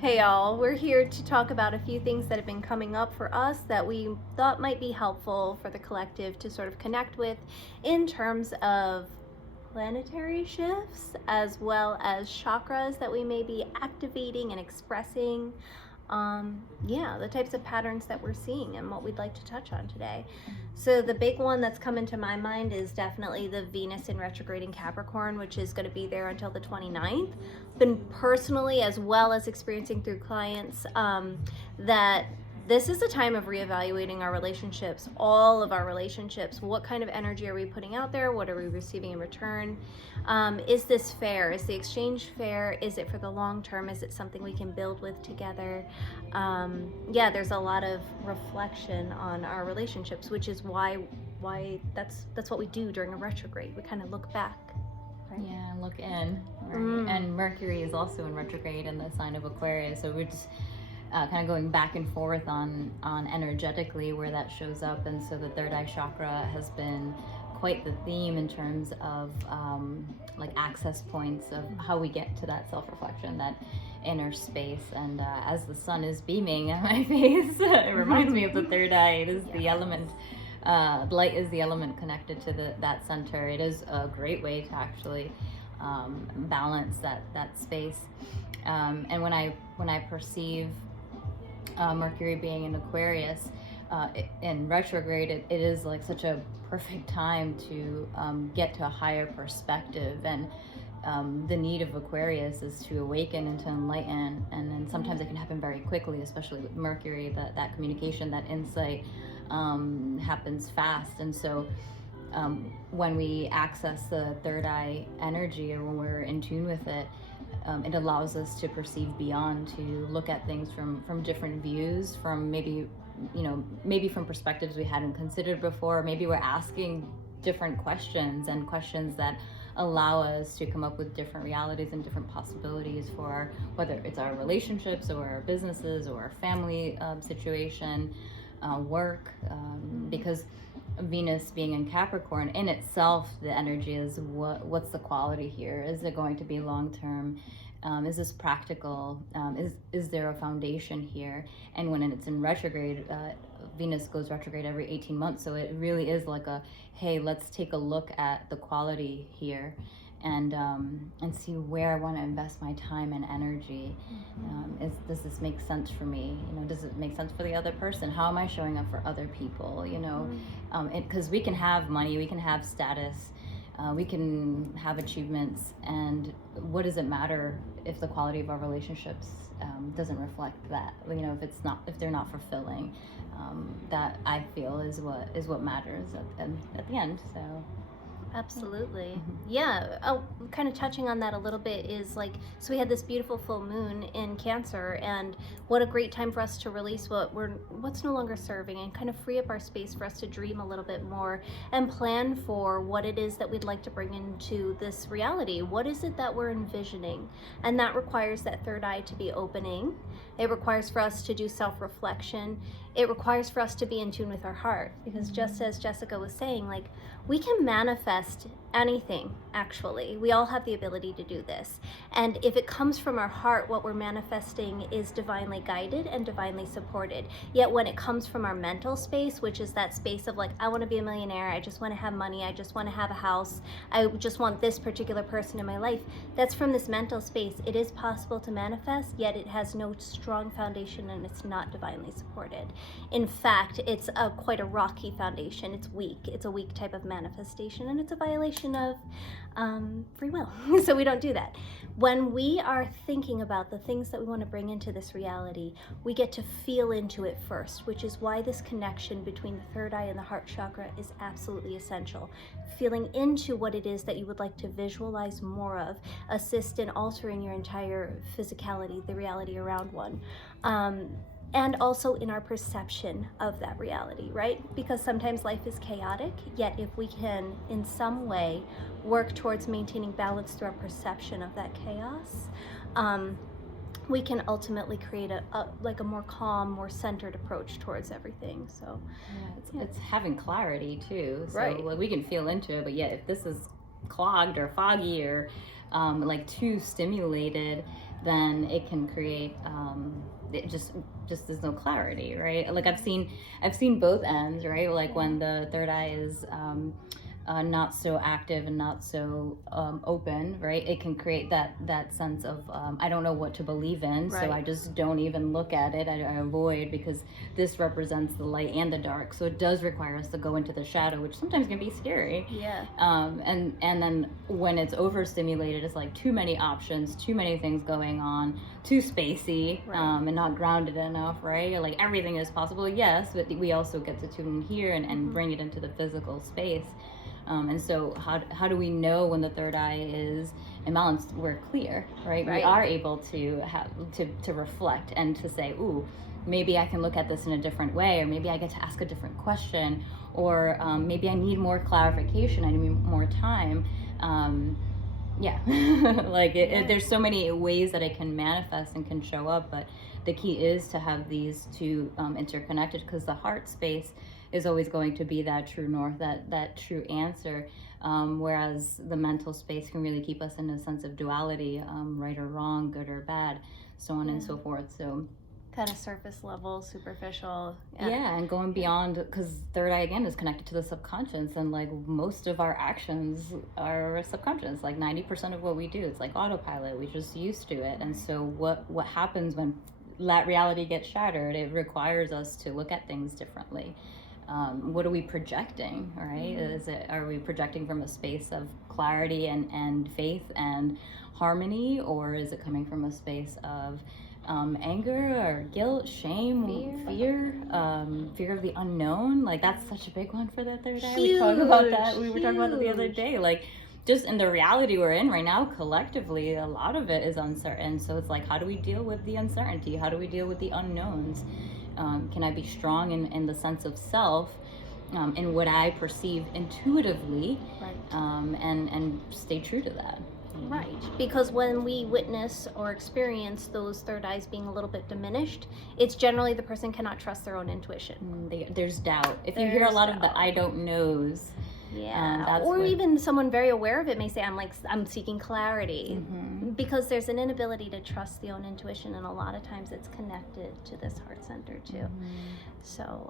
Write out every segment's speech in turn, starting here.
Hey y'all, we're here to talk about a few things that have been coming up for us that we thought might be helpful for the collective to sort of connect with in terms of planetary shifts as well as chakras that we may be activating and expressing. The types of patterns that we're seeing and what we'd like to touch on today. So the big one that's come into my mind is definitely the Venus in retrograding Capricorn, which is going to be there until the 29th. Been personally, as well as experiencing through clients, that this is a time of reevaluating our relationships, all of our relationships. What kind of energy are we putting out there? What are we receiving in return? Is this fair? Is the exchange fair? Is it for the long term? Is it something we can build with together? There's a lot of reflection on our relationships, which is why that's what we do during a retrograde. We kind of look back. Right? Yeah, look in. Right? And Mercury is also in retrograde in the sign of Aquarius, so we're just kind of going back and forth on energetically where that shows up. And so the third eye chakra has been quite the theme in terms of like access points of how we get to that self-reflection, that inner space. And as the sun is beaming at my face, it reminds me of the third eye. It is the element. Light is the element connected to that center. It is a great way to actually balance that space. And when I perceive Mercury being in Aquarius in retrograde, it is like such a perfect time to get to a higher perspective. And the need of Aquarius is to awaken and to enlighten. And then sometimes it can happen very quickly, especially with Mercury, that communication, that insight happens fast. And so when we access the third eye energy, or when we're in tune with it, it allows us to perceive beyond, to look at things from different views, from maybe from perspectives we hadn't considered before. Maybe we're asking different questions, and questions that allow us to come up with different realities and different possibilities for whether it's our relationships or our businesses or our family situation, work, because Venus being in Capricorn in itself, the energy is what's the quality here? Is it going to be long term? Is this practical? Is there a foundation here? And when it's in retrograde, Venus goes retrograde every 18 months, so it really is like hey, let's take a look at the quality here, and see where I want to invest my time and energy. Does this make sense for me? Does it make sense for the other person? How am I showing up for other people? Because we can have money, we can have status, we can have achievements, and what does it matter if the quality of our relationships doesn't reflect that? If they're not fulfilling, that I feel is what matters at the end. So. Absolutely. Yeah. Oh, kind of touching on that a little bit is so we had this beautiful full moon in Cancer, and what a great time for us to release what's no longer serving, and kind of free up our space for us to dream a little bit more and plan for what it is that we'd like to bring into this reality. What is it that we're envisioning? And that requires that third eye to be opening. It requires for us to do self-reflection. It requires for us to be in tune with our heart, because just as Jessica was saying, we can manifest anything, actually. We all have the ability to do this. And if it comes from our heart, what we're manifesting is divinely guided and divinely supported. Yet when it comes from our mental space, which is that space of I want to be a millionaire, I just want to have money, I just want to have a house, I just want this particular person in my life, that's from this mental space. It is possible to manifest, yet it has no strong foundation, and it's not divinely supported. In fact, it's quite a rocky foundation. It's weak. It's a weak type of manifestation, and it's a violation of free will. So we don't do that. When we are thinking about the things that we want to bring into this reality, we get to feel into it first, which is why this connection between the third eye and the heart chakra is absolutely essential. Feeling into what it is that you would like to visualize more of, assist in altering your entire physicality, the reality around one. And also in our perception of that reality, right? Because sometimes life is chaotic, yet if we can in some way work towards maintaining balance through our perception of that chaos, we can ultimately create a more calm, more centered approach towards everything. So it's having clarity too. So right. We can feel into it, but yet if this is clogged or foggy or too stimulated, then it can create it just there's no clarity, right? Like I've seen both ends, right? Like when the third eye is not so active and not so open, right? It can create that sense of I don't know what to believe in, so I just don't even look at it. I avoid, because this represents the light and the dark, so it does require us to go into the shadow, which sometimes can be scary. And then when it's overstimulated, it's like too many options, too many things going on, too spacey, and not grounded enough, right? Like everything is possible, yes, but we also get to tune in here and bring it into the physical space. And so how do we know when the third eye is imbalanced? We're clear, right? We are able to have to reflect and to say, ooh, maybe I can look at this in a different way, or maybe I get to ask a different question, or maybe I need more clarification, I need more time. There's so many ways that it can manifest and can show up, but the key is to have these two interconnected, because the heart space is always going to be that true north, that true answer, whereas the mental space can really keep us in a sense of duality, right or wrong, good or bad, so on and so forth. So kind of surface level, superficial. And going beyond, because third eye again is connected to the subconscious, and like most of our actions are subconscious. Like 90% of what we do, it's like autopilot. We're just used to it. And so what happens when that reality gets shattered? It requires us to look at things differently. What are we projecting, right? Are we projecting from a space of clarity and faith and harmony, or is it coming from a space of anger or guilt, shame, fear of the unknown? Like that's such a big one for the third eye. We talk about that. We were talking about it the other day. Like just in the reality we're in right now, collectively, a lot of it is uncertain. So it's like, how do we deal with the uncertainty? How do we deal with the unknowns? Can I be strong in the sense of self, in what I perceive intuitively, and stay true to that? Right, because when we witness or experience those third eyes being a little bit diminished, it's generally the person cannot trust their own intuition. There's doubt. If you hear a lot of the I don't knows, even someone very aware of it may say, I'm seeking clarity, because there's an inability to trust the own intuition, and a lot of times it's connected to this heart center too. So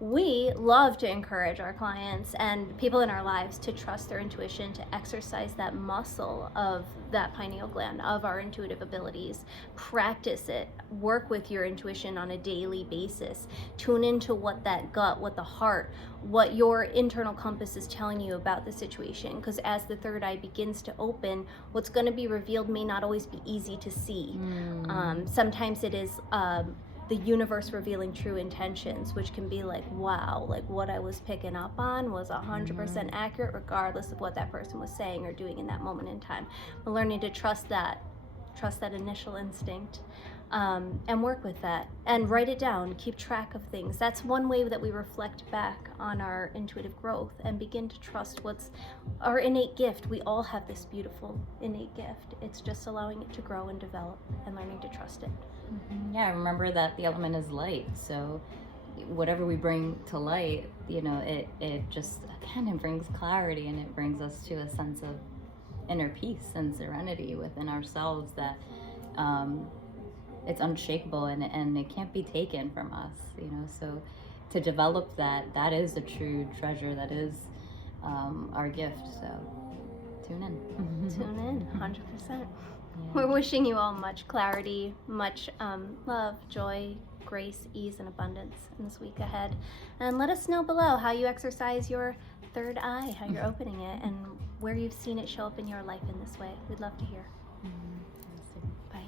we love to encourage our clients and people in our lives to trust their intuition, to exercise that muscle of that pineal gland, of our intuitive abilities. Practice it. Work with your intuition on a daily basis. Tune into what that gut, what the heart, what your internal compass is telling you about the situation, because as the third eye begins to open, what's going to be revealed may not always be easy to see. Sometimes it is the universe revealing true intentions, which can be like, wow, like what I was picking up on was 100% accurate, regardless of what that person was saying or doing in that moment in time. But learning to trust that initial instinct, and work with that and write it down, keep track of things. That's one way that we reflect back on our intuitive growth and begin to trust what's our innate gift. We all have this beautiful innate gift. It's just allowing it to grow and develop and learning to trust it. Remember that the element is light, so whatever we bring to light, it just, again, it brings clarity, and it brings us to a sense of inner peace and serenity within ourselves that it's unshakable, and it can't be taken from us, so to develop that is a true treasure, that is our gift. So tune in 100%. We're wishing you all much clarity, much love, joy, grace, ease, and abundance in this week ahead. And let us know below how you exercise your third eye, how you're opening it, and where you've seen it show up in your life in this way. We'd love to hear. Bye.